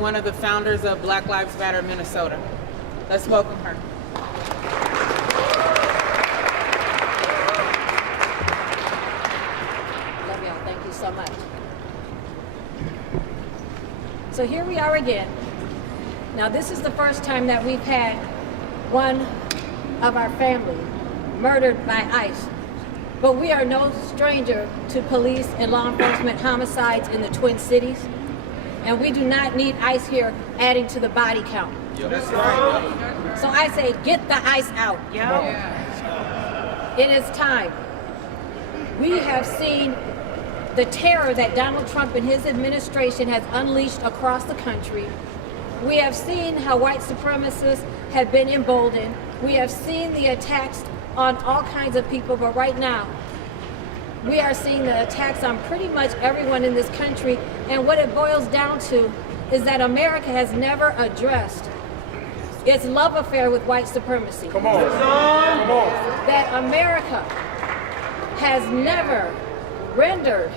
One of the founders of Black Lives Matter Minnesota. Let's welcome her. Love y'all. Thank you so much. So here we are again. Now this is the first time that we've had one of our family murdered by ICE. But we are no stranger to police and law enforcement homicides in the Twin Cities. And we do not need ICE here adding to the body count. That's right. So I say, get the ICE out. It is time. We have seen the terror that Donald Trump and his administration has unleashed across the country. We have seen how white supremacists have been emboldened. We have seen the attacks on all kinds of people, but right now, we are seeing the attacks on pretty much everyone in this country. And what it boils down to is that America has never addressed its love affair with white supremacy. Come on. Come on. That America has never rendered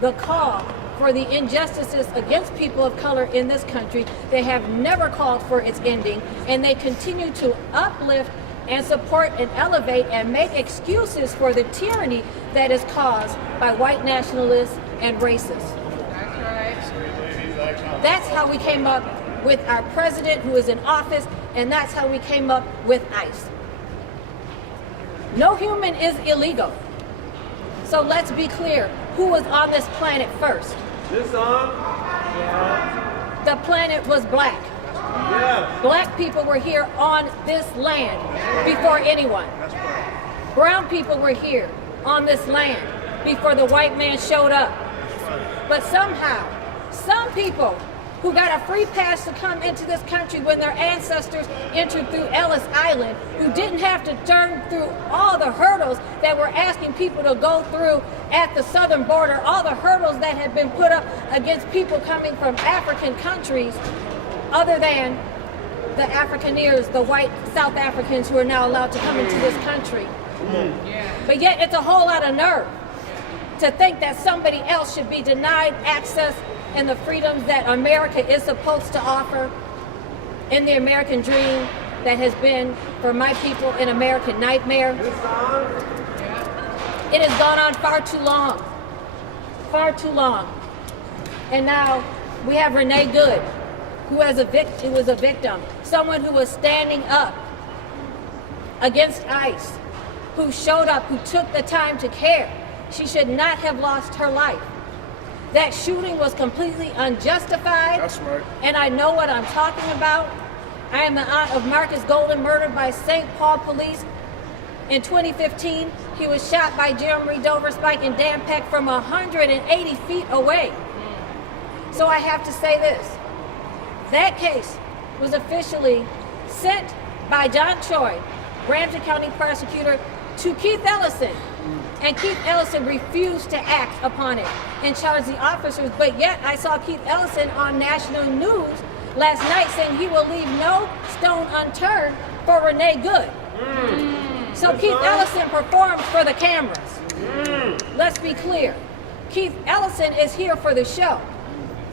the call for the injustices against people of color in this country. They have never called for its ending, and they continue to uplift and support and elevate and make excuses for the tyranny that is caused by white nationalists and racists. That's how we came up with our president who is in office, and that's how we came up with ICE. No human is illegal. So let's be clear, who was on this planet first? This on? The planet was black. Yeah. Black people were here on this land before anyone. Brown people were here on this land before the white man showed up. But somehow, some people who got a free pass to come into this country when their ancestors entered through Ellis Island, who didn't have to turn through all the hurdles that we're asking people to go through at the southern border, all the hurdles that have been put up against people coming from African countries, other than the Afrikaners, the white South Africans who are now allowed to come into this country. But yet it's a whole lot of nerve to think that somebody else should be denied access and the freedoms that America is supposed to offer in the American dream that has been, for my people, an American nightmare. It has gone on far too long. Far too long. And now we have Renee Good, who was a victim, someone who was standing up against ICE, who showed up, who took the time to care. She should not have lost her life. That shooting was completely unjustified. That's right. And I know what I'm talking about. I am the aunt of Marcus Golden, murdered by St. Paul police. In 2015, he was shot by Jeremy Dover, Spike, and Dan Peck from 180 feet away. So I have to say this. That case was officially sent by John Choi, Ramsey County prosecutor, to Keith Ellison. And Keith Ellison refused to act upon it and charge the officers. But yet I saw Keith Ellison on national news last night saying he will leave no stone unturned for Renee Good. So Keith Ellison performs for the cameras. Let's be clear. Keith Ellison is here for the show.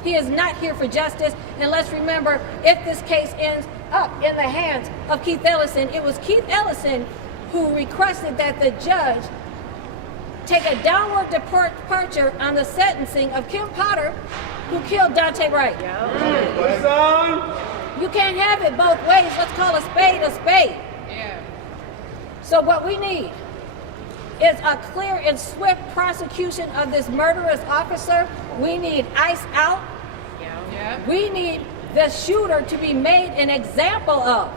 He is not here for justice. And let's remember, if this case ends up in the hands of Keith Ellison, it was Keith Ellison who requested that the judge take a downward departure on the sentencing of Kim Potter, who killed Daunte Wright. You can't have it both ways. Let's call a spade a spade. So what we need is a clear and swift prosecution of this murderous officer. We need ICE out. We need the shooter to be made an example of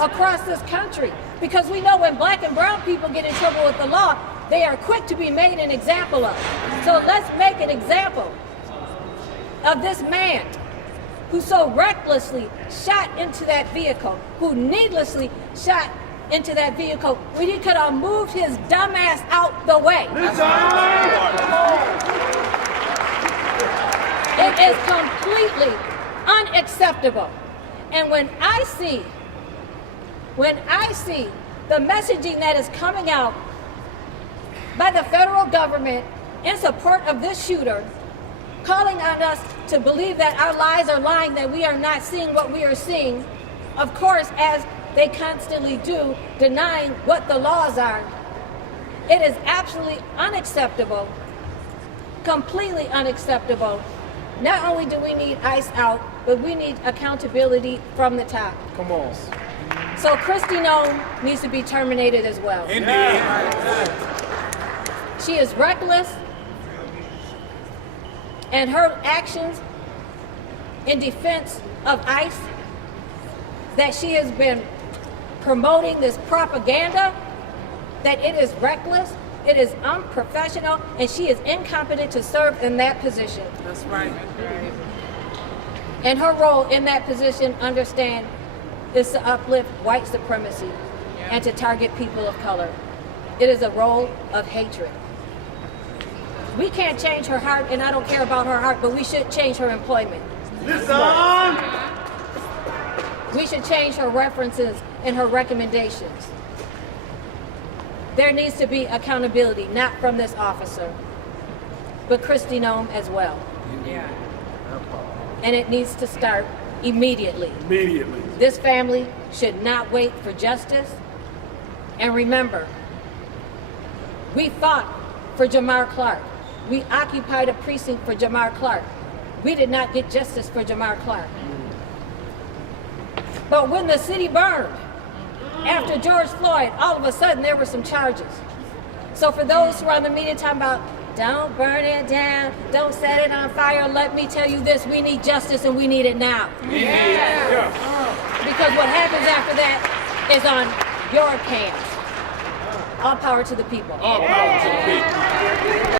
across this country. Because we know when black and brown people get in trouble with the law, they are quick to be made an example of. So let's make an example of this man who so recklessly shot into that vehicle, who needlessly shot into that vehicle when he could have moved his dumbass out the way. It is completely unacceptable. And when I see the messaging that is coming out by the federal government in support of this shooter, calling on us to believe that our lies are lying, that we are not seeing what we are seeing, of course, as they constantly do, denying what the laws are. It is absolutely unacceptable, completely unacceptable. Not only do we need ICE out, but we need accountability from the top. Come on. So Kristi Noem needs to be terminated as well. Indeed. She is reckless, and her actions in defense of ICE, that she has been promoting this propaganda, that it is reckless, it is unprofessional, and she is incompetent to serve in that position. That's right. And her role in that position, understand, is to uplift white supremacy and to target people of color. It is a role of hatred. We can't change her heart, and I don't care about her heart, but we should change her employment. Listen. We should change her references and her recommendations. There needs to be accountability, not from this officer, but Kristi Noem as well. Yeah. And it needs to start immediately. Immediately. This family should not wait for justice. And remember, we fought for Jamar Clark. We occupied a precinct for Jamar Clark. We did not get justice for Jamar Clark. But when the city burned, after George Floyd, all of a sudden there were some charges. So for those who are on the media talking about, don't burn it down, don't set it on fire, let me tell you this, we need justice and we need it now. Yeah. Because what happens after that is on your hands. All power to the people. All power to the people.